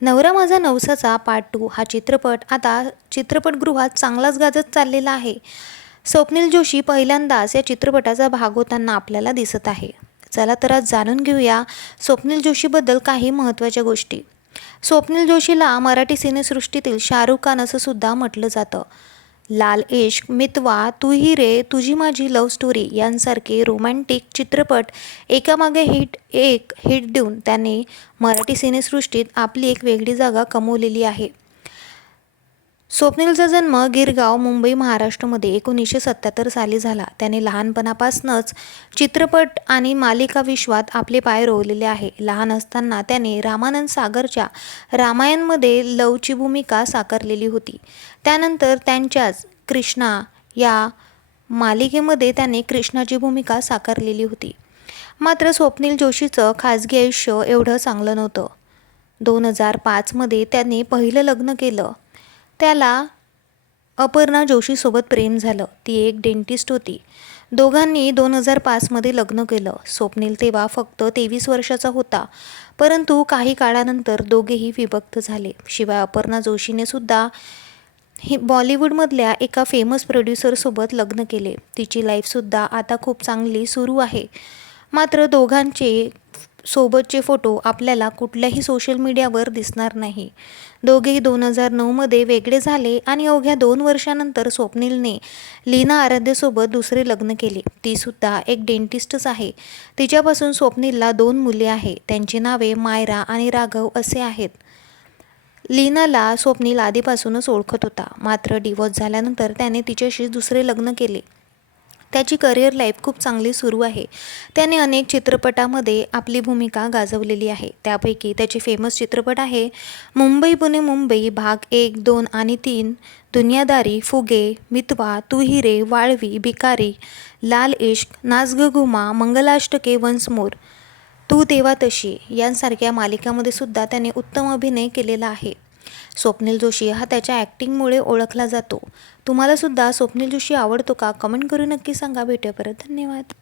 नवरा माझा नवसाचा part two हा चित्रपट आता चित्रपटगृहात चांगलाच गाजत चाललेला आहे. स्वप्नील जोशी पहिल्यांदाच या चित्रपटाचा भाग होताना आपल्याला दिसत आहे. चला तर आज जाणून घेऊया स्वप्नील जोशीबद्दल काही महत्त्वाच्या गोष्टी. स्वप्नील जोशीला मराठी सिनेसृष्टीतील शाहरुख खान असं सुद्धा म्हटलं जातं. लाल इश्क मितवा तू ही रे तुझी माझी लव्ह स्टोरी यांसारखे रोमॅन्टिक चित्रपट एकामागे हिट एक हिट देऊन त्याने मराठी सिनेसृष्टीत आपली एक वेगळी जागा कमवलेली आहे. स्वप्नीलचा जन्म गिरगाव मुंबई महाराष्ट्रमध्ये एकोणीसशे सत्त्याहत्तर साली झाला. त्याने लहानपणापासूनच चित्रपट आणि मालिका विश्वात आपले पाय रोवलेले आहे. लहान असताना त्याने रामानंद सागरच्या रामायणमध्ये लवची भूमिका साकारलेली होती. त्यानंतर त्यांच्याच कृष्णा या मालिकेमध्ये त्याने कृष्णाची भूमिका साकारलेली होती. मात्र स्वप्नील जोशीचं खाजगी आयुष्य एवढं चांगलं नव्हतं. दोन हजार पाचमध्ये त्याने पहिलं लग्न केलं. त्याला अपर्णा जोशीसोबत प्रेम झालं. ती एक डेंटिस्ट होती. दोघांनी दोन हजार पाचमध्ये लग्न केलं. स्वप्नील तेव्हा फक्त तेवीस वर्षाचा होता. परंतु काही काळानंतर दोघेही विभक्त झाले. शिवाय अपर्णा जोशीने सुद्धा हे बॉलिवूडमधल्या एका फेमस प्रोड्युसरसोबत लग्न केले. तिची लाईफसुद्धा आता खूप चांगली सुरू आहे. मात्र दोघांचे सोबतचे फोटो आपल्याला कुठल्याही सोशल मीडियावर दिसणार नाही. दोघेही दोन हजार नऊमध्ये वेगळे झाले आणि अवघ्या दोन वर्षानंतर स्वप्नीलने लीना आराध्यसोबत दुसरे लग्न केले. तीसुद्धा एक डेंटिस्टच आहे. तिच्यापासून स्वप्नीलला दोन मुले आहे. त्यांची नावे मायरा आणि राघव असे आहेत. लीनाला स्वप्नील आधीपासूनच ओळखत होता. मात्र डिवोर्स झाल्यानंतर त्याने तिच्याशी दुसरे लग्न केले. त्याची करिअर लाईफ खूप चांगली सुरू आहे. त्याने अनेक चित्रपटामध्ये आपली भूमिका गाजवलेली आहे. त्यापैकी त्याचे फेमस चित्रपट आहे मुंबई पुणे मुंबई भाग एक दोन आणि तीन दुनियादारी फुगे मितवा तू हिरे वाळवी भिकारी लाल इश्क नाजग घुमा मंगलाष्टके वन्समोर तू देवा तशी यांसारख्या मालिकामध्ये सुद्धा त्याने उत्तम अभिनय केलेला आहे. स्वप्नील जोशी हा त्याच्या ॲक्टिंगमुळे ओळखला जातो. तुम्हालासुद्धा स्वप्नील जोशी आवडतो का? कमेंट करून नक्की सांगा. भेटेपर्यंत परत. धन्यवाद.